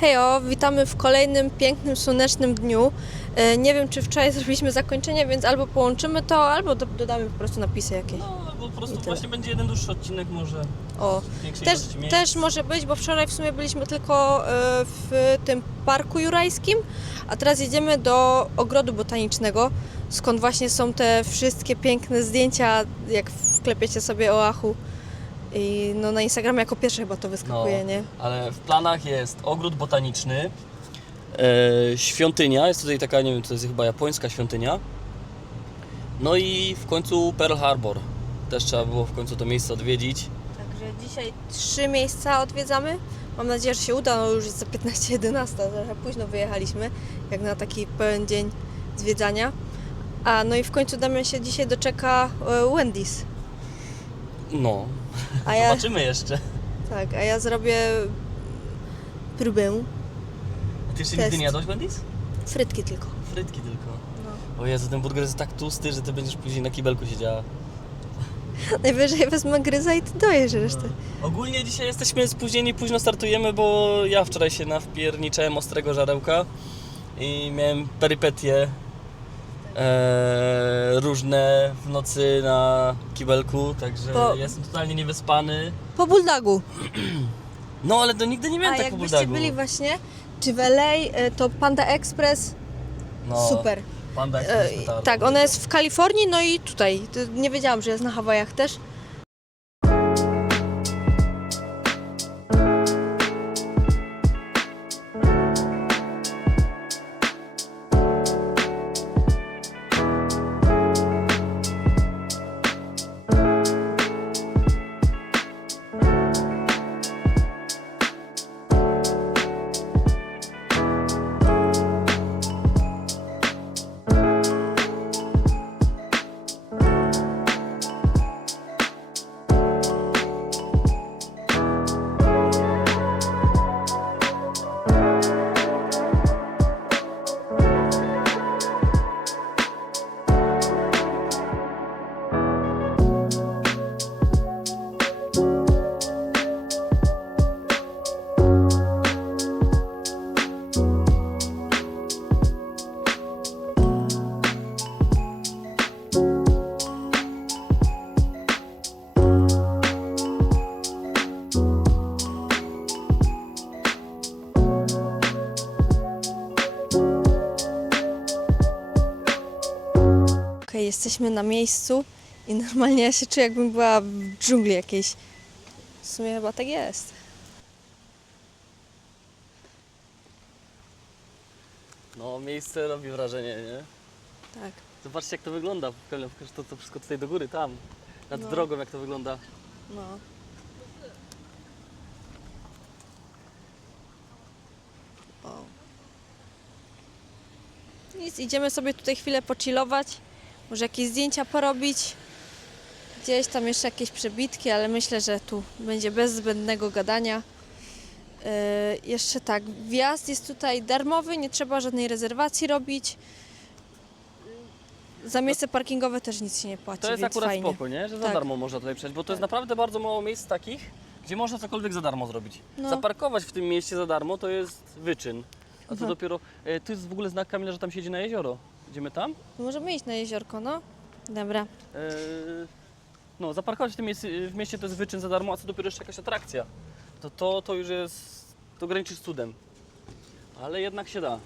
Hejo, witamy w kolejnym pięknym, słonecznym dniu. E, Nie wiem, czy wczoraj zrobiliśmy zakończenie, więc albo połączymy to, albo do, dodamy po prostu napisy jakieś. No, albo po prostu właśnie będzie jeden dłuższy odcinek może O, też, też może być, bo wczoraj w sumie byliśmy tylko e, w tym parku jurajskim, a teraz jedziemy do ogrodu botanicznego, skąd właśnie są te wszystkie piękne zdjęcia, jak wklepiecie sobie o Achu. I no na Instagramie jako pierwsze chyba to wyskakuje, No. nie? Ale w planach jest ogród botaniczny, e, świątynia, jest tutaj taka, nie wiem, to jest chyba japońska świątynia. No i w końcu Pearl Harbor. Też trzeba było w końcu to miejsce odwiedzić. Także dzisiaj trzy miejsca odwiedzamy. Mam nadzieję, że się uda, no już jest za 15-11, trochę późno wyjechaliśmy, jak na taki pełen dzień zwiedzania. A no i w końcu Damian się dzisiaj doczeka e, Wendy's. No, A ja, zobaczymy jeszcze. tak, a ja zrobię próbę. A ty jeszcze Test. nigdy nie jadłeś Wendy's? Frytki tylko. Frytki tylko. No. O Jezu, ten burger jest tak tłusty, że ty będziesz później na kibelku siedziała. Najwyżej wezmę gryza i ty dojesz resztę. Ogólnie dzisiaj jesteśmy spóźnieni, późno startujemy, bo ja wczoraj się nawpierniczałem ostrego żarełka i miałem perypetie e, różne w nocy na kibelku, także Bo- jestem totalnie niewyspany. Po bulldagu. No ale to nigdy nie miałem A tak po jakbyście bulldagu. byli właśnie, czy w LA, e, to Panda Express, no, super. Panda E, Express petarda. tak, ona jest w Kalifornii, no i tutaj. To Nie wiedziałam, że jest na Hawajach też. Jesteśmy na miejscu i normalnie ja się czuję, jakbym była w dżungli jakiejś. W sumie chyba tak jest. No miejsce robi wrażenie, nie? Tak. Zobaczcie jak to wygląda, Pokaż to, to wszystko tutaj do góry, tam. Nad No. drogą jak to wygląda. No. Nic, idziemy sobie tutaj chwilę pochillować, może jakieś zdjęcia porobić. Gdzieś tam jeszcze jakieś przebitki, ale myślę, że tu będzie bez zbędnego gadania. Yy, jeszcze tak, wjazd jest tutaj darmowy, nie trzeba żadnej rezerwacji robić. Za miejsce parkingowe też nic się nie płaci, To jest więc akurat fajnie. spoko, nie? Że za Tak. darmo można tutaj przejść, bo to jest Tak. naprawdę bardzo mało miejsc takich, gdzie można cokolwiek za darmo zrobić. No. Zaparkować w tym mieście za darmo to jest wyczyn. A to Mhm. dopiero. E, tu jest w ogóle znak Kamila, że tam siedzi na jezioro. Idziemy tam? Możemy iść na jeziorko, no? Dobra. E, no, zaparkować w tym mieście, w mieście to jest wyczyn za darmo, a co dopiero jeszcze jakaś atrakcja. To to, to już jest. To graniczy z cudem. Ale jednak się da.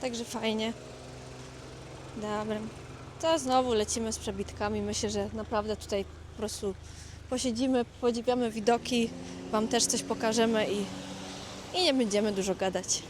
Także fajnie. Dobra. To znowu lecimy z przebitkami. Myślę, że naprawdę tutaj po prostu posiedzimy, podziwiamy widoki, Wam też coś pokażemy i, i nie będziemy dużo gadać.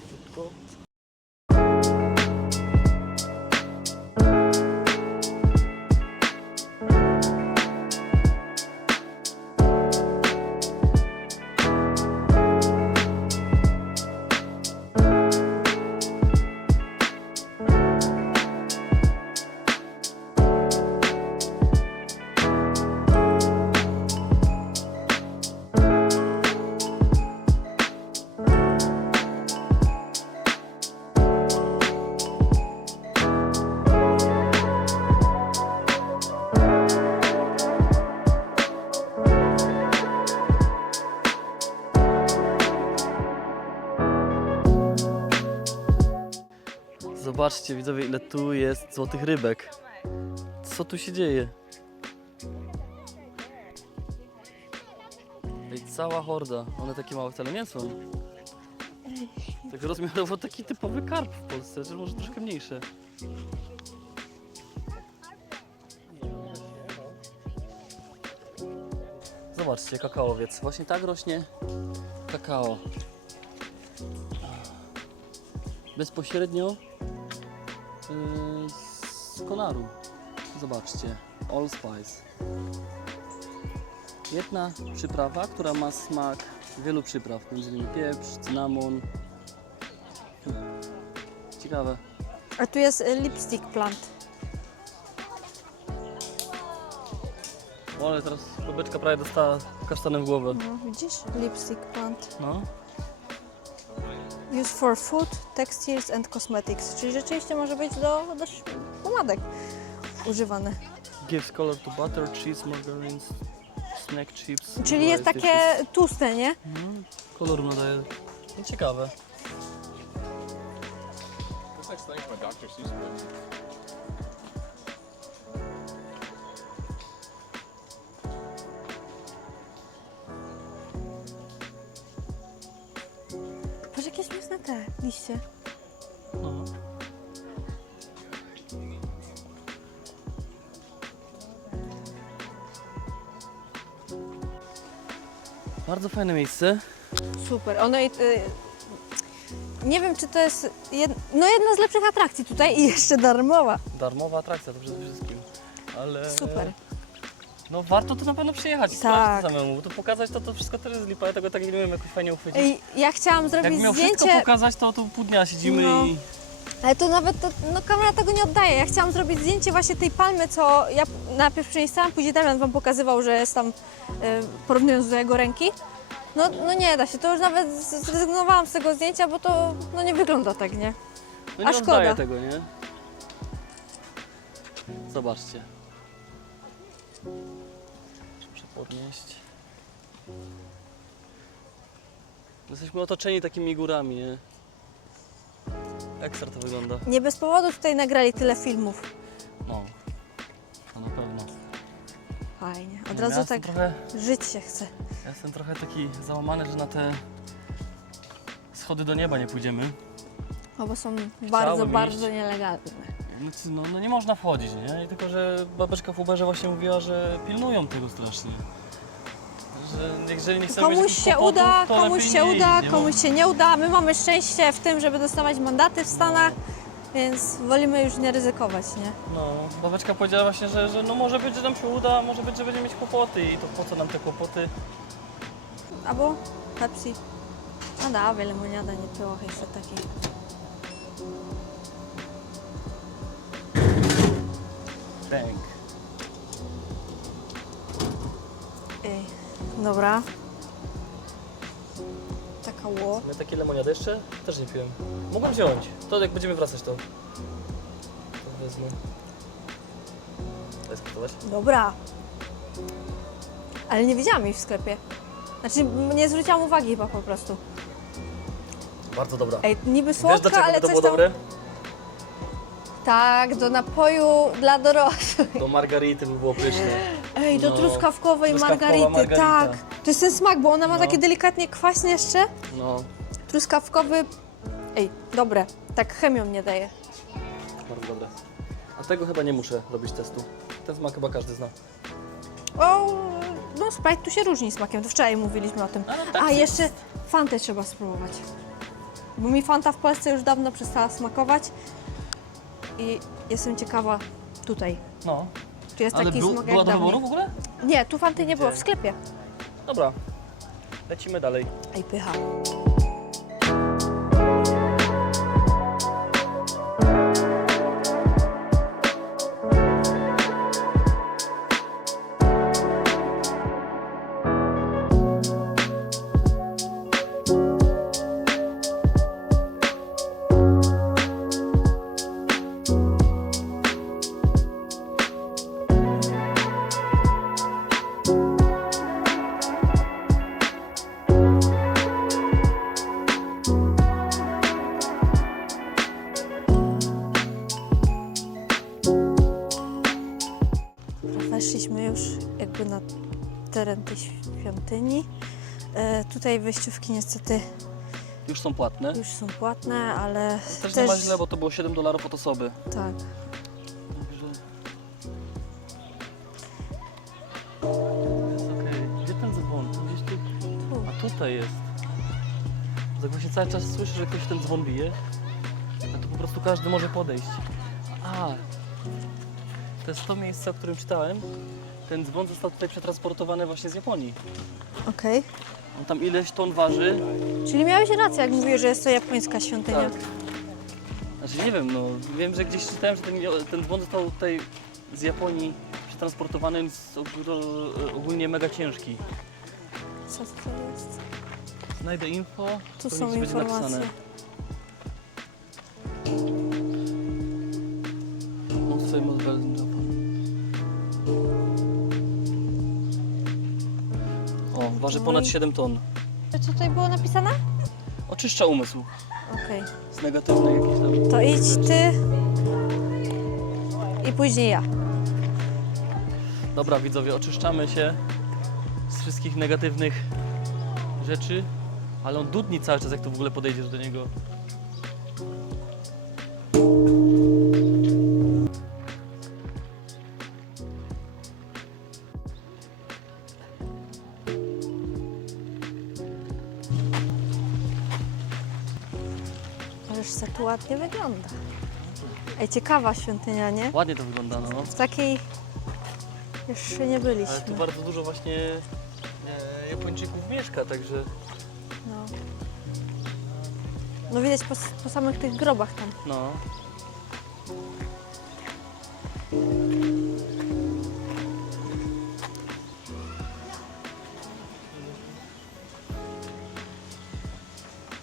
Zobaczcie widzowie ile tu jest złotych rybek. Co tu się dzieje? Ej, cała horda. One takie małe wcale nie są. Tak rozmiarowo taki typowy karp w Polsce, czy może troszkę mniejsze. Zobaczcie, kakaowiec. Właśnie tak rośnie kakao. Bezpośrednio yy, z konaru. Zobaczcie. Allspice. Jedna przyprawa, która ma smak wielu przypraw, między innymi pieprz, cynamon. Ciekawe. A tu jest y, lipstick plant. O, ale teraz bobeczka prawie dostała kasztanem w głowę. No, widzisz? Lipstick plant. No. Used for food, textiles and cosmetics. Czyli rzeczywiście może być do, do pomadek używane. Gives color to butter, cheese, margarines, snack chips. Czyli jest variety takie tłuste, nie? No, koloru nadaje. No, ciekawe. Looks like something from a Dr. Seuss book. Patrz jakie śmieszne te liście. No. Bardzo fajne miejsce. Super. Ono, y, nie wiem, czy to jest jed, no jedna z lepszych atrakcji tutaj i jeszcze darmowa. Darmowa atrakcja to przede wszystkim. Ale. Super. No warto tu na pewno przyjechać Tak. samemu, bo tu pokazać to, to wszystko też jest lipa, ja tego tak nie wiem jakoś fajnie uchwycić. Ej, ja chciałam Jak zrobić miał wszystko zdjęcie, pokazać, to tu pół dnia siedzimy No. i... ale to nawet to, no, kamera tego nie oddaje. Ja chciałam zrobić zdjęcie właśnie tej palmy, co ja najpierw przenieśliłam, później Damian Wam pokazywał, że jest tam, y, porównując do jego ręki. No, no nie da się, to już nawet zrezygnowałam z tego zdjęcia, bo to no nie wygląda tak, nie? No A nie szkoda. oddaje tego, nie? Zobaczcie. Muszę podnieść. Jesteśmy otoczeni takimi górami, nie? Ekstra to wygląda. Nie bez powodu tutaj nagrali tyle filmów. No. To na pewno. Fajnie. Od Ja razu jestem tak Trochę, żyć się chce. ja jestem trochę taki załamany, że na te schody do nieba nie pójdziemy. No bo są bardzo, bardzo iść. nielegalne. No, no, no nie można wchodzić, nie? I tylko, że babeczka w Uberze właśnie mówiła, że pilnują tego strasznie. Że jeżeli nie chcemy Komuś się kłopotów, uda, to komuś lepiej się nie uda, iść, nie? komuś się nie uda. My mamy szczęście w tym, żeby dostawać mandaty w Stanach, więc wolimy już nie ryzykować, nie? No, babeczka powiedziała właśnie, że, że no może być, że nam się uda, może być, że będziemy mieć kłopoty i to po co nam te kłopoty? Albo Pepsi. No dawaj, lemoniada, nie było jeszcze takiej. Bęk. Ej, dobra. Taka ło. My takie lemoniady jeszcze też nie piłem. Mogłem wziąć. To jak będziemy wracać to. To wezmę. Daj spróbować. Dobra. Ale nie widziałam jej w sklepie. Znaczy, nie zwróciłam uwagi chyba po prostu. Bardzo dobra. Ej, niby Wiesz słodka, dlaczego ale to coś było tam... dobre? Tak, do napoju dla dorosłych. Do margarity by było pyszne. Ej, do No, truskawkowej truskawkowa margarity, margarita. tak. To jest ten smak, bo ona ma No. takie delikatnie kwaśne jeszcze. No, Truskawkowy. Ej, dobre. Tak chemią nie daje. bardzo dobre. A tego chyba nie muszę robić testu. Ten smak chyba każdy zna. O, no Sprite tu się różni smakiem, to wczoraj mówiliśmy o tym. Ale tak A jest. jeszcze Fantę trzeba spróbować. Bo mi Fanta w Polsce już dawno przestała smakować. I jestem ciekawa tutaj. No. Czy jest Ale taki był, smak była jak do wyboru dawniej? w ogóle? Nie, tu Fanty nie było, w sklepie. Dobra. Lecimy dalej. Ej, pycha. Tutaj wejściówki niestety Już są płatne. już są płatne, ale Też, nie ma źle, bo to było 7 dolarów od osoby. tak. Także... Jest okej. Gdzie ten dzwon? To Gdzieś tu... Tu. A tutaj jest. Tak właśnie cały czas słyszę, że ktoś ten dzwon bije. A to po prostu każdy może podejść. A, to jest to miejsce, o którym czytałem. Ten dzwon został tutaj przetransportowany właśnie z Japonii. Okej. On tam ileś ton waży. Czyli miałeś rację, jak mówiłeś, że jest to japońska świątynia. Tak. Znaczy nie wiem, no wiem, że gdzieś czytałem, że ten, ten dzwon został tutaj z Japonii przetransportowany, ogó- ogólnie mega ciężki. Co to jest? Znajdę info, Tu to są informacje. Waży ponad 7 ton. Co tutaj było napisane? Oczyszcza umysł Okej. z negatywnej jakiejś tam. To idź ty i później ja. Dobra widzowie, oczyszczamy się z wszystkich negatywnych rzeczy, ale on dudni cały czas jak tu w ogóle podejdziesz do niego. Tak ładnie wygląda. Ej, ciekawa świątynia, nie? Ładnie to wygląda, no. W takiej jeszcze nie Ale tu byliśmy. bardzo dużo właśnie e, Japończyków mieszka, także No, no widać po, po samych tych grobach tam. no.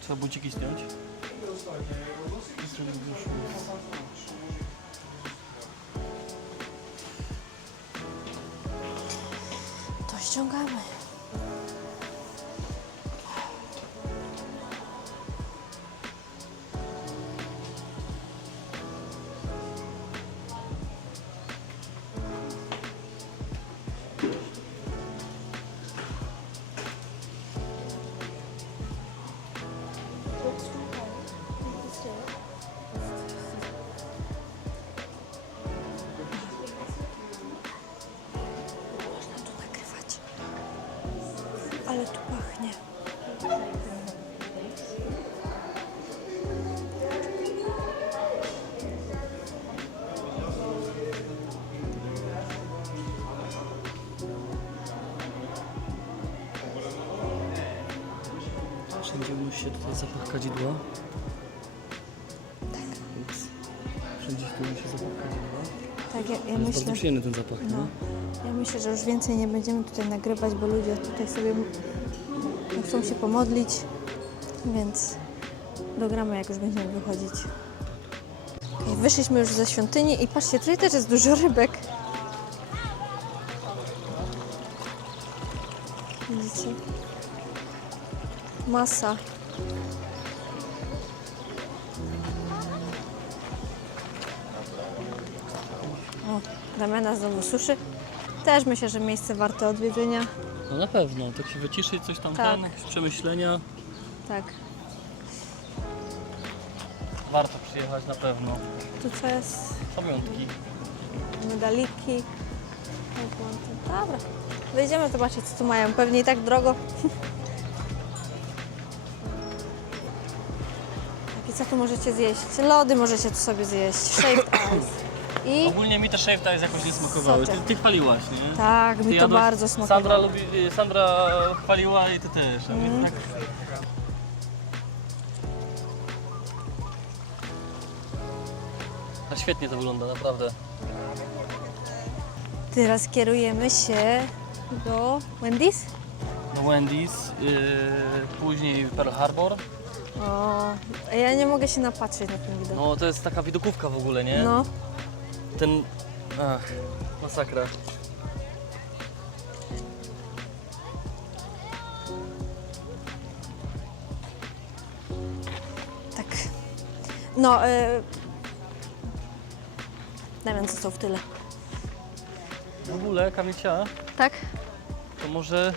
Trzeba buciki zdjąć. To ściągamy. Można Wszędzie unosi się tutaj zapach kadzidła. Tak. Ups. Wszędzie tu unosi się zapach kadzidła. Tak, ja, ja Jest myślę. bardzo przyjemny ten zapach, No, ja myślę, że już więcej nie będziemy tutaj nagrywać, bo ludzie tutaj sobie m- chcą się pomodlić, więc dogramy jak już będziemy wychodzić. Okej, wyszliśmy już ze świątyni i patrzcie, tutaj też jest dużo rybek. Masa. O, Damiana znowu suszy. Też myślę, że miejsce warte odwiedzenia. No na pewno, tak się wyciszyć, coś tam Tak. ten, jakieś przemyślenia. Tak. Warto przyjechać na pewno. Tu co jest? Pamiątki. Medaliki. Dobra. Wyjdziemy zobaczyć, co tu mają. Pewnie i tak drogo. co tu możecie zjeść? Lody możecie tu sobie zjeść. Shaved ice. I Ogólnie mi te shaved ice jakoś nie smakowały. Ty, Soczek. ty chwaliłaś, nie? tak, Ty mi to jadłaś- bardzo smakowało. Sandra, lubi, Sandra chwaliła i ty też. a Mhm. mnie tak... A świetnie to wygląda, naprawdę. Teraz kierujemy się do Wendy's. No Wendy's, yy, później Pearl Harbor. O, ja nie mogę się napatrzeć na ten widok. No to jest taka widokówka w ogóle, nie? No, Ten... Ach, masakra. tak. No, y... Damian został w tyle. W ogóle, Kamilcia, Tak? to może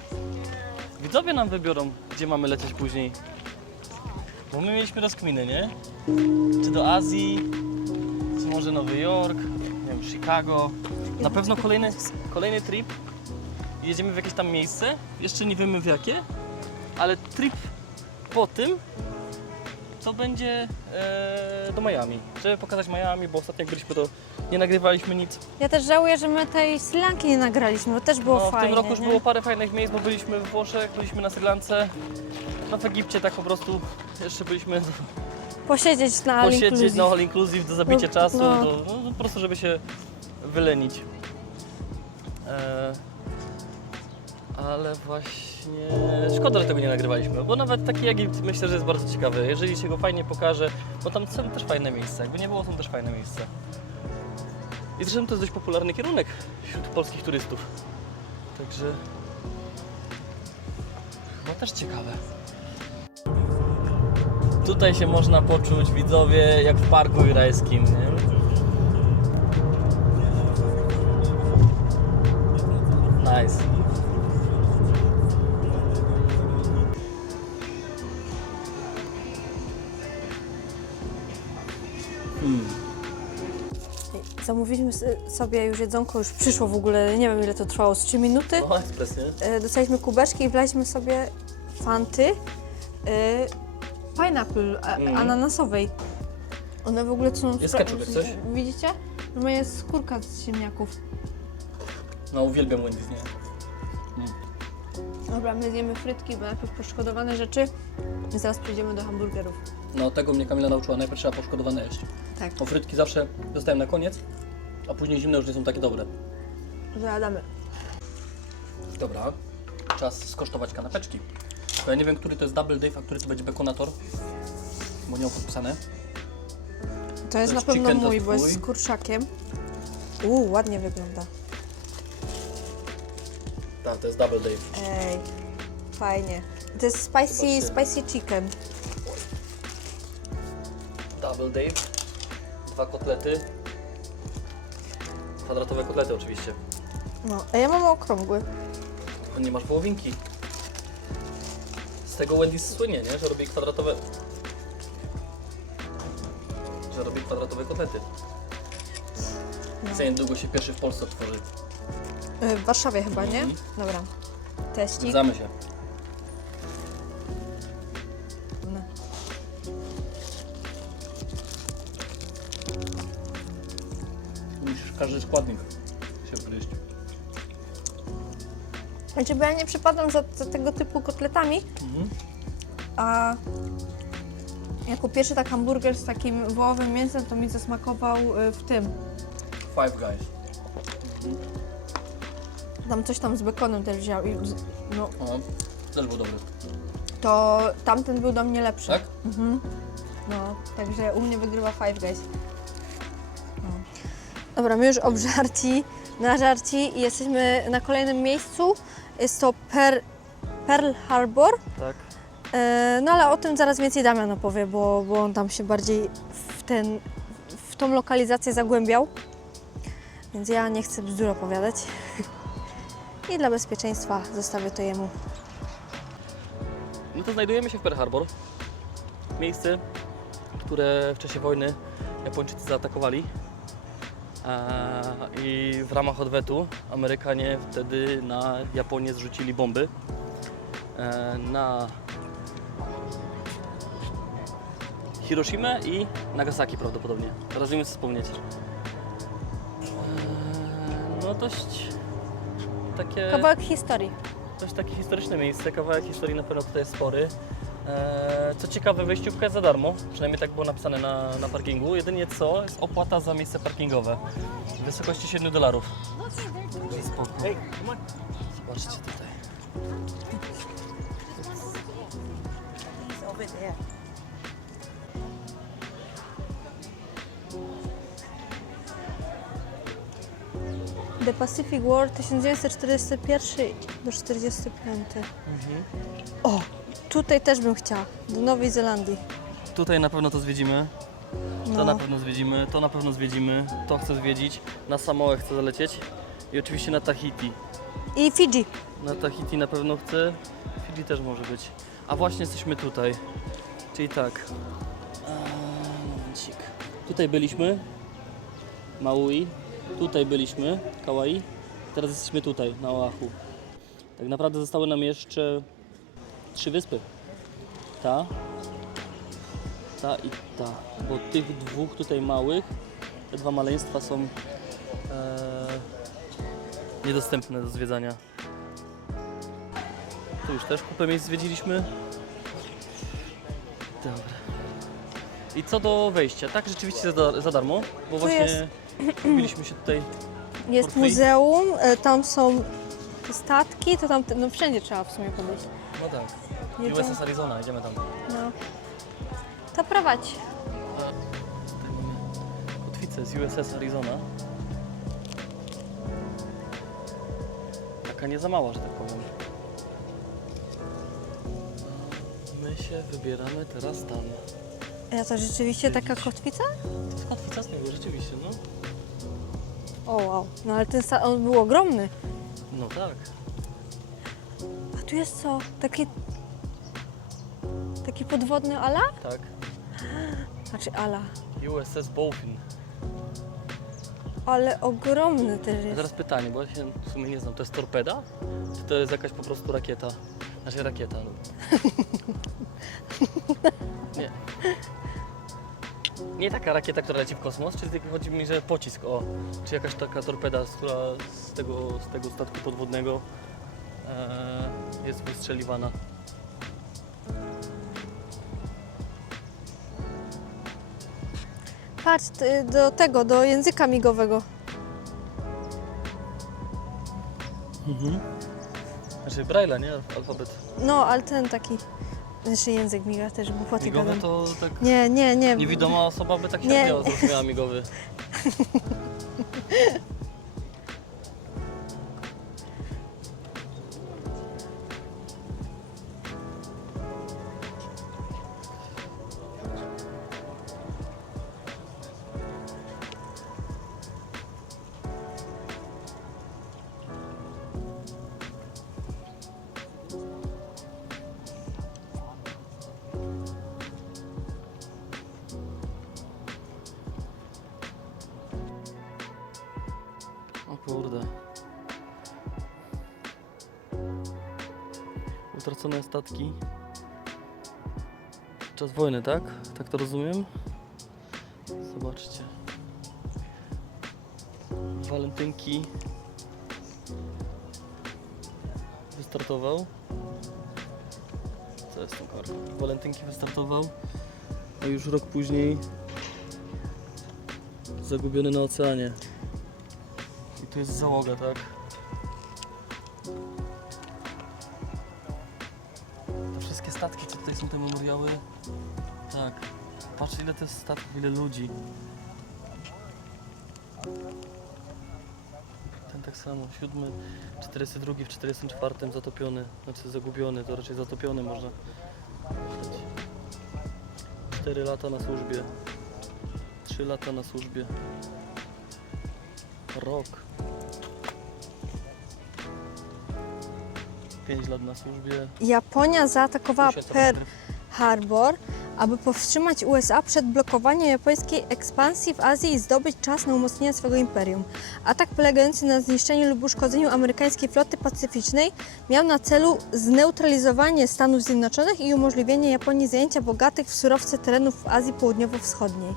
widzowie nam wybiorą, gdzie mamy lecieć później. Bo my mieliśmy rozkminę, nie? Czy do Azji, czy może Nowy Jork, nie wiem, Chicago. Na pewno kolejny, kolejny trip. Jedziemy w jakieś tam miejsce, jeszcze nie wiemy w jakie, ale trip po tym, co będzie e, do Miami. Żeby pokazać Miami, bo ostatnio jak byliśmy to nie nagrywaliśmy nic. Ja też żałuję, że my tej Sri Lanki nie nagraliśmy, bo też było No, w tym roku już nie? było parę fajnych miejsc, bo byliśmy w Włoszech, byliśmy na Sri Lance, no w Egipcie tak po prostu jeszcze byliśmy Posiedzieć na all posiedzieć inclusive. na all inclusive do zabicia No, czasu, no. Do, no, po prostu żeby się wylenić. E, ale właśnie szkoda, że tego nie nagrywaliśmy, bo nawet taki Egipt myślę, że jest bardzo ciekawy. Jeżeli się go fajnie pokaże, bo tam są też fajne miejsca, jakby nie było, są też fajne miejsca. I zresztą to jest dość popularny kierunek wśród polskich turystów. Także chyba też ciekawe. Tutaj się można poczuć, widzowie, jak w parku jurajskim, nie? Nice. Zamówiliśmy sobie już jedzonko, już przyszło w ogóle, nie wiem ile to trwało, z 3 minuty. O, ekspres, nie? E, Dostaliśmy kubeczki i wlaliśmy sobie fanty e, pineapple, a, Mm. ananasowej. One w ogóle są... Jest spra- ketchup jak coś? Widzicie? Normalnie jest skórka z ziemniaków. No, uwielbiam Wendy's, nie? Dobra, my zjemy frytki, bo najpierw poszkodowane rzeczy i zaraz przejdziemy do hamburgerów. No, tego mnie Kamila nauczyła, najpierw trzeba poszkodowane jeść. Tak, Bo frytki zawsze dostałem na koniec, a później zimne już nie są takie dobre. zajadamy. Dobra, czas skosztować kanapeczki. Bo ja nie wiem, który to jest Double Dave, a który to będzie Baconator, bo nie mam podpisane. To jest na jest pewno chicken, to mój, jest bo jest twój. z kurczakiem. Uuu, ładnie wygląda. Tak, to jest Double Dave. Ej, fajnie. To jest spicy, Zobaczcie. spicy chicken. Double Dave, dwa kotlety. Kwadratowe kotlety oczywiście. No, a ja mam okrągły. Nie masz wołowinki. Z tego Wendy's słynie, nie? Że robi kwadratowe... Że robi kwadratowe kotlety. No. Za niedługo się pierwszy w Polsce otworzy. Y, W Warszawie chyba, nie? Mhm. Dobra. Teścik. Zgadzamy się. Znaczy, bo ja nie przypadam za, za tego typu kotletami, Mhm. a jako pierwszy tak hamburger z takim wołowym mięsem, to mi zasmakował y, w tym. Five Guys. Tam coś tam z bekonem też wziął i z- no, O, też był dobry. to tamten był do mnie lepszy. Tak? No, także u mnie wygrywa Five Guys. No. Dobra, my już obżarci, nażarci i jesteśmy na kolejnym miejscu. Jest to per, Pearl Harbor. Tak. E, no ale o tym zaraz więcej Damian opowie, bo, bo on tam się bardziej w, ten, w tą lokalizację zagłębiał. Więc ja nie chcę bzdur opowiadać. I dla bezpieczeństwa zostawię to jemu. No to znajdujemy się w Pearl Harbor. Miejsce, które w czasie wojny Japończycy zaatakowali. I w ramach odwetu Amerykanie wtedy na Japonię zrzucili bomby. E, na Hiroshimę i Nagasaki prawdopodobnie. Teraz nie co wspomnieć. E, no dość takie... Kawałek historii. Dość takie historyczne miejsce, kawałek historii na pewno tutaj jest spory. Eee, Co ciekawe, wejściówka jest za darmo, przynajmniej tak było napisane na, na parkingu. Jedynie co, jest opłata za miejsce parkingowe w wysokości 7 dolarów. Także spoko. Zobaczcie tutaj. The Pacific War 1941 do 45. O, tutaj też bym chciała. Do Nowej Zelandii. Tutaj na pewno to zwiedzimy, to No. na pewno zwiedzimy, to na pewno zwiedzimy, to chcę zwiedzić, na Samoę chcę zalecieć I oczywiście na Tahiti. I Fidżi. Na Tahiti na pewno chcę. Fidżi też może być. A właśnie jesteśmy tutaj. Czyli tak. Eee, Momencik. Tutaj byliśmy. Maui. Tutaj byliśmy. Kauai. Teraz jesteśmy tutaj, na Oahu. Tak naprawdę zostały nam jeszcze trzy wyspy. Ta. Ta i ta. Bo tych dwóch tutaj małych, te dwa maleństwa są eee, niedostępne do zwiedzania. Tu już też kupę miejsc zwiedziliśmy. Dobra. I co do wejścia, tak rzeczywiście za, za darmo, bo właśnie jest. kupiliśmy się tutaj. Jest muzeum, e, tam są statki, to tam, no wszędzie trzeba w sumie podejść. No tak. Jedziemy. USS Arizona, idziemy tam. No. To prowadź. Tutaj mamy kotwicę z USS Arizona. Taka nie za mała, że tak powiem. My się wybieramy teraz tam. Ja to rzeczywiście taka kotwica? To jest kotwica z niego, rzeczywiście, no. O wow, no ale ten sta- on był ogromny. No tak. Tu jest co? Taki... Taki podwodny ala? Tak. Znaczy ala. USS Bowfin. Ale ogromny też A jest. teraz pytanie, bo ja się w sumie nie znam. To jest torpeda? Czy to jest jakaś po prostu rakieta? Znaczy rakieta. No. Nie. Nie taka rakieta, która leci w kosmos, czy tylko chodzi mi, że pocisk, o. Czy jakaś taka torpeda, z- która z tego, z tego statku podwodnego jest wystrzeliwana. Patrz, do tego, do języka migowego. Znaczy Braille'a, nie? Alfabet. No, ale ten taki... Znaczy język miga też głupoty Migowy gadam. to tak... Nie, nie, nie. Niewidoma osoba by tak Nie. średnio zrozumiała migowy. Statki. Czas wojny, tak? Tak to rozumiem? Zobaczcie. Walentynki. Wystartował. Co jest tą kartą? Walentynki wystartował. A już rok później zagubiony na oceanie. I tu jest załoga, tak? Tutaj są te memoriały. Tak. Patrz ile to jest statków, ile ludzi. Ten tak samo, siódmy, 42 w 44 zatopiony, znaczy zagubiony, to raczej zatopiony można. powiedzieć. Cztery lata na służbie. Trzy lata na służbie. Rok. 5 lat na służbie. Japonia zaatakowała Pearl Harbor, aby powstrzymać USA przed blokowaniem japońskiej ekspansji w Azji i zdobyć czas na umocnienie swego imperium. Atak polegający na zniszczeniu lub uszkodzeniu amerykańskiej floty pacyficznej miał na celu zneutralizowanie Stanów Zjednoczonych i umożliwienie Japonii zajęcia bogatych w surowce terenów w Azji Południowo-Wschodniej.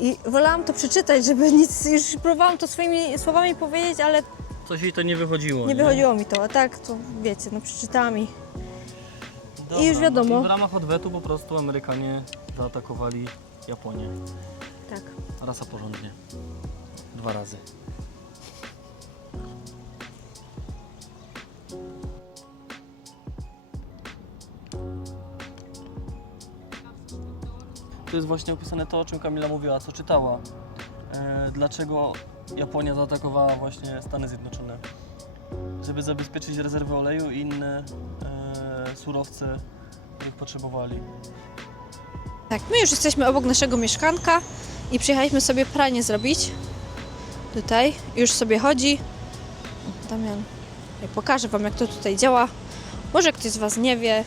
I wolałam to przeczytać, żeby nic, już próbowałam to swoimi słowami powiedzieć, ale Coś jej to nie wychodziło. nie wychodziło mi to. A tak, to wiecie, no przeczytałam i Dobra, już wiadomo. No i w ramach odwetu po prostu Amerykanie zaatakowali Japonię. tak. Rasa porządnie. Dwa razy. Tu jest właśnie opisane to, o czym Kamila mówiła, co czytała. E, dlaczego Japonia zaatakowała właśnie Stany Zjednoczone? Żeby zabezpieczyć rezerwy oleju i inne e, surowce, których potrzebowali. Tak, my już jesteśmy obok naszego mieszkanka i przyjechaliśmy sobie pranie zrobić. Tutaj już sobie chodzi. Damian, ja pokażę Wam, jak to tutaj działa. Może ktoś z Was nie wie.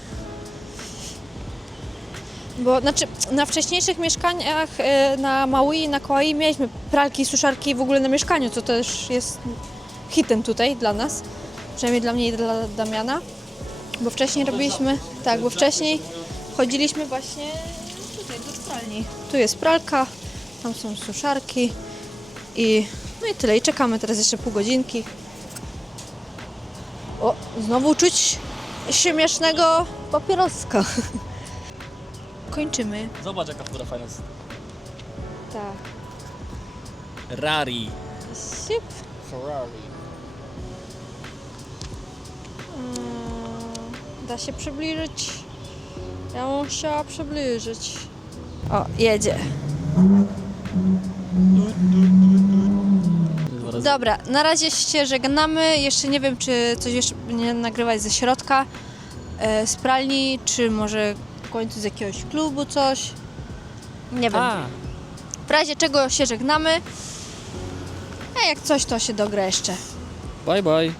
Bo znaczy, na wcześniejszych mieszkaniach e, na Maui i na Kauai mieliśmy pralki i suszarki w ogóle na mieszkaniu, co też jest hitem tutaj dla nas. Przynajmniej dla mnie i dla Damiana. Bo wcześniej robiliśmy, tak, bo wcześniej chodziliśmy właśnie tutaj do pralni. Tu jest pralka, tam są suszarki i no i tyle. I czekamy teraz jeszcze pół godzinki. O, znowu czuć śmiesznego papieroska. Kończymy. Zobacz jaka fura fajna jest. Tak. Rari. Siup. Ferrari. Mm, Da się przybliżyć. Ja bym chciała przybliżyć. O, jedzie. Dobra, na razie się żegnamy. Jeszcze nie wiem, czy coś jeszcze nie nagrywać ze środka, e, z pralni, czy może w końcu z jakiegoś klubu coś. Nie wiem. A, W razie czego się żegnamy. A jak coś, to się dogra jeszcze. bye bye.